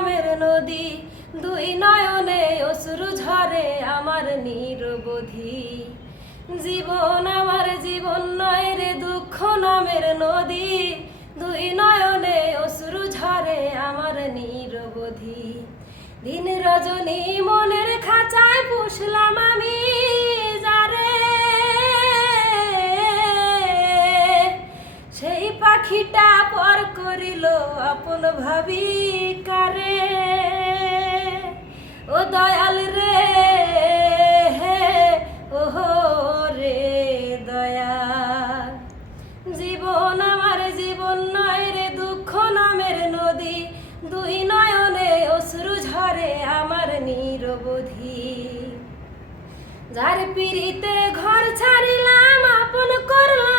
নামের নদী, দুই নয়নে অশ্রু ঝরে আমার নিরবধি। জীবন আমার জীবন নয় রে দুঃখ নামের নদী, দুই নয়নে অশ্রু ঝরে আমার নিরবধি। দিন রজনী মনের খাঁচায় পুষলাম আমি যারে, সেই পাখিটা পর করিল আপন ভাবি কারে। ও দয়াল রে ওহো রে দয়াল, জীবন আমার জীবন নয় রে দুঃখ নামের নদী, দুই নয়নে অশ্রু ঝরে আমার নিরবধি। যার পিড়িতে ঘর ছাড়িলাম আপন করলাম